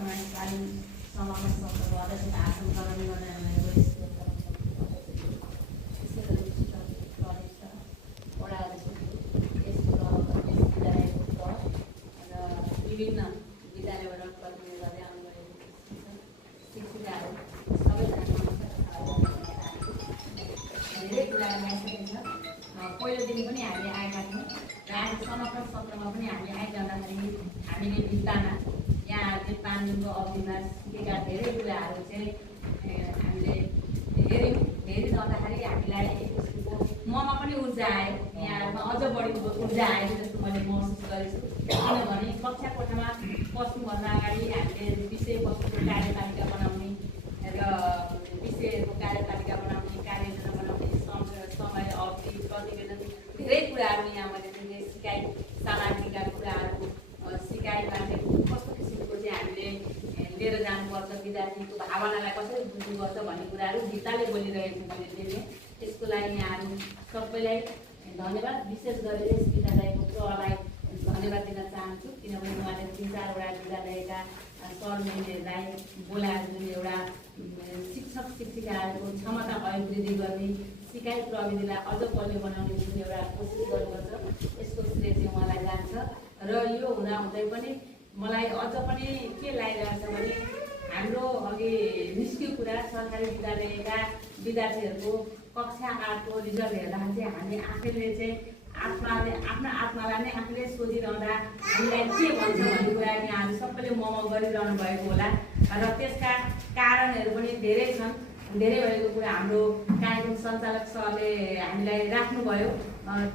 वर्तमानकालीन समावेश सत्रको अध्यक्षता आसन ग्रहण गर्ने वडा अध्यक्ष विभिन्न विद्यालयबाट प्रतिनिधि गर्दै आउनुभएको शिक्षिकाहरू धेरै कुराहरू आइसकेको छ। पहिलो दिन पनि हामीले आएका थियौँ र आज समग्र सत्रमा पनि हामीले आइजाँदाखेरि हामीले भित्तामा यहाँहरूले 5 दिनको अवधिमा सिकेका धेरै कुराहरू चाहिँ हामीले हेऱ्यौँ। हेरी जाँदाखेरि हामीलाई यसको ममा पनि ऊर्जा आयो, यहाँहरूमा अझ बढी ऊर्जा आयो जस्तो मैले महसुस गरेछु। किनभने कक्षा कोठामा पस्नुभन्दा अगाडि हामीले विषयवस्तुको कार्यतालिका बनाउने र विषयहरूको कार्यतालिका बनाउने, कार्ययोजना बनाउने, समय अवधि प्रतिवेदन धेरै कुराहरू यहाँ मैले देखेँ। सिकाइ सामग्रीका कुराहरू सिकाइमा चाहिँ कस्तो किसिमको चाहिँ हामीले लिएर जानुपर्छ, विद्यार्थीको भावनालाई कसरी बुझ्नुपर्छ भन्ने कुराहरू भित्ताले बोलिरहेको मैले देखेँ। यसको लागि यहाँहरू सबैलाई धन्यवाद। विशेष गरेर यस विद्यालयको प्रलाई धन्यवाद दिन चाहन्छु, किनभने उहाँले 3-4 वटा विद्यालयका सरमेनहरूलाई बोलाएर जुन एउटा शिक्षक शिक्षिकाहरूको क्षमता अभिवृद्धि गर्ने, सिकाइ प्रविधिलाई अझ बलियो बनाउने जुन एउटा कोसिस गर्नुपर्छ, यसको श्रेय चाहिँ उहाँलाई जान्छ। र यो हुँदाहुँदै पनि मलाई अझ पनि के लागिरहेको छ भने हाम्रो अघि निस्कियो कुरा, सरकारी विद्यालयका विद्यार्थीहरूको कक्षा 8को रिजल्ट हेर्दाखेरि चाहिँ हामी आफैले चाहिँ आफ्नो आत्मालाई नै आफूले सोधिरहँदा हामीलाई के भन्छ भन्ने कुरा यहाँहरू सबैले ममा गरिरहनु भएको होला र त्यसका कारणहरू पनि धेरै छन्। धेरै भएको कुरा हाम्रो कार्यक्रम सञ्चालक सरले हामीलाई राख्नुभयो,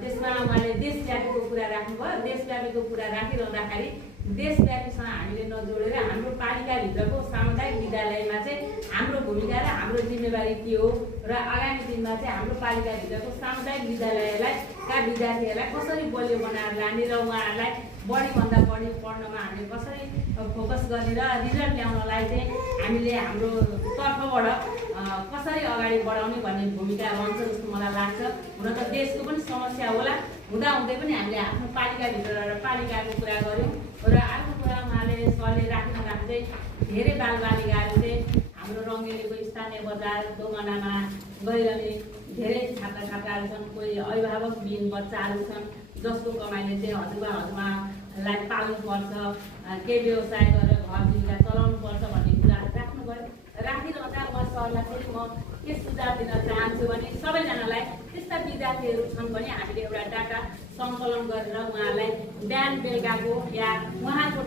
त्यसमा उहाँले देशव्यापीको कुरा राख्नुभयो। देशव्यापीको कुरा राखिरहँदाखेरि देशव्यापीसँग हामीले नजोडेर हाम्रो पालिकाभित्रको सामुदायिक विद्यालयमा चाहिँ हाम्रो भूमिका र हाम्रो जिम्मेवारी के हो र आगामी दिनमा चाहिँ हाम्रो पालिकाभित्रको सामुदायिक विद्यालयलाई का विद्यार्थीहरूलाई कसरी बलियो बनाएर लाने र उहाँहरूलाई बढीभन्दा बढी पढ्नमा हामीले कसरी फोकस गर्ने र रिजल्ट ल्याउनलाई चाहिँ हामीले हाम्रो तर्फबाट कसरी अगाडि बढाउने भन्ने भूमिका रहन्छ जस्तो मलाई लाग्छ। हुन त देशको पनि समस्या होला, हुँदाहुँदै पनि हामीले आफ्नो पालिकाभित्र रहेर पालिकाको कुरा गऱ्यौँ र अर्को कुरा उहाँले सरले राख्नु चाहिँ धेरै बालबालिकाहरू चाहिँ हाम्रो रङ्गेलीको स्थानीय बजार दोमनामा गइरहने धेरै छात्र छात्राहरू छन्। कोही अभिभावकविहीन बच्चाहरू छन् जसको कमाइले चाहिँ हजुरबा-हजुरमालाई पाल्नुपर्छ, केही व्यवसाय गरेर घर जीविका चलाउनु पर्छ भन्ने कुराहरू राख्नुभयो। राखिरहँदा उहाँ सरलाई फेरि म के सुझाव दिन चाहन्छु भने सबैजनालाई त्यस्ता विद्यार्थीहरू छन् भने हामीले एउटा डाटा सङ्कलन गरेर उहाँलाई बिहान बेलुकाको या उहाँको